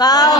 cow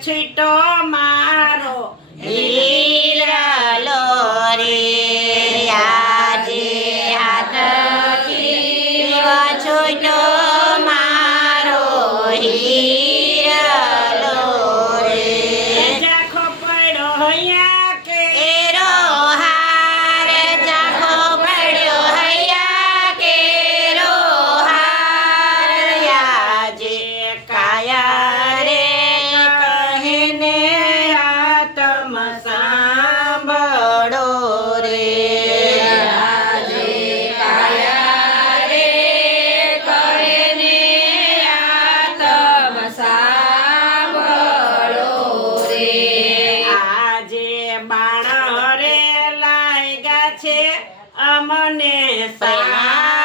છીટો મારો હીરલો રે આજે હાથ જીવો છૂટો મારો હીરલો અમને સા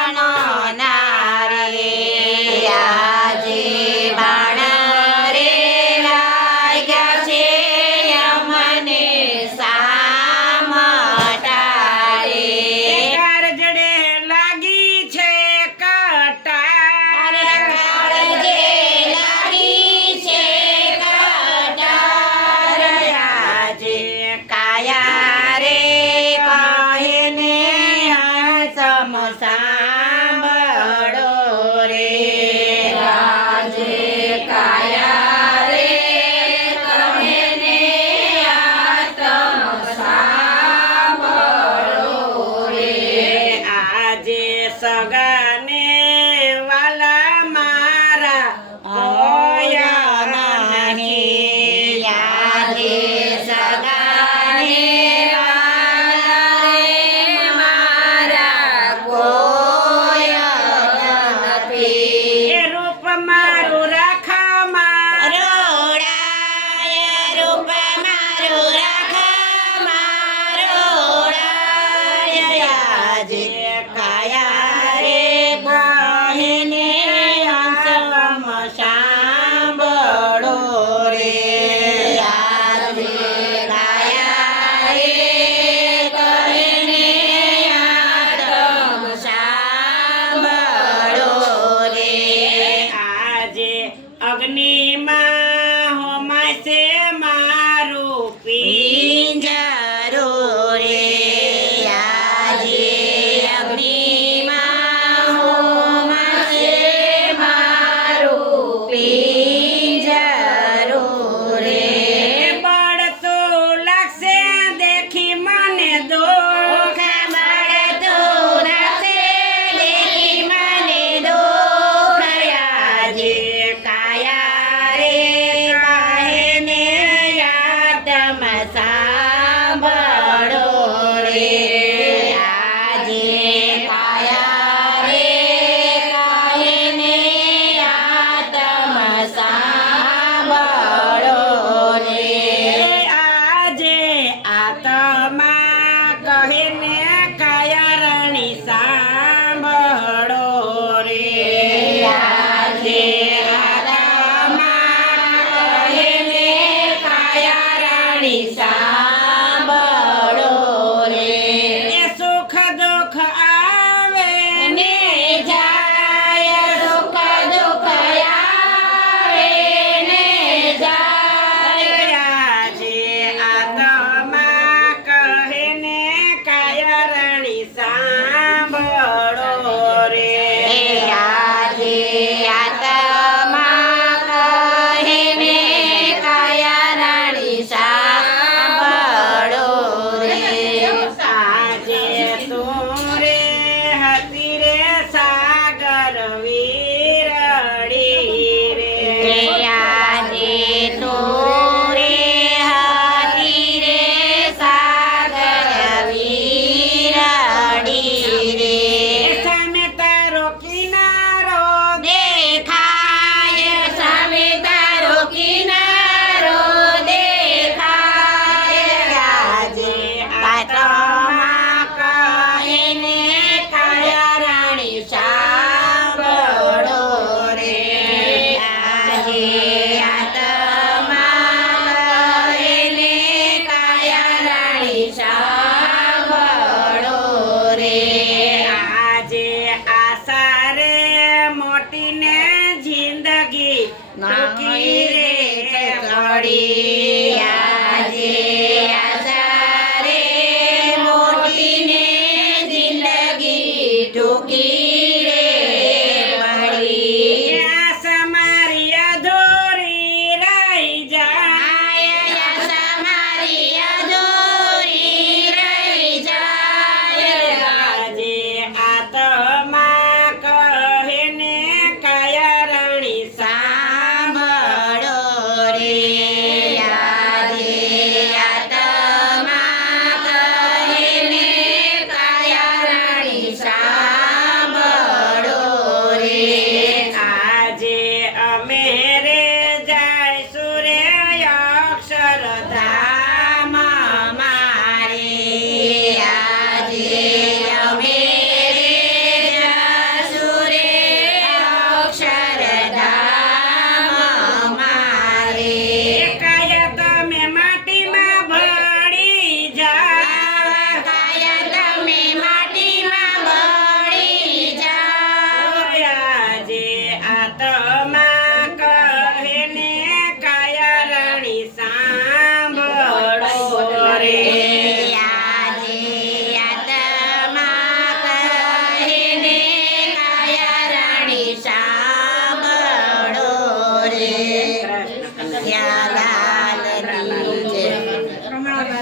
કડી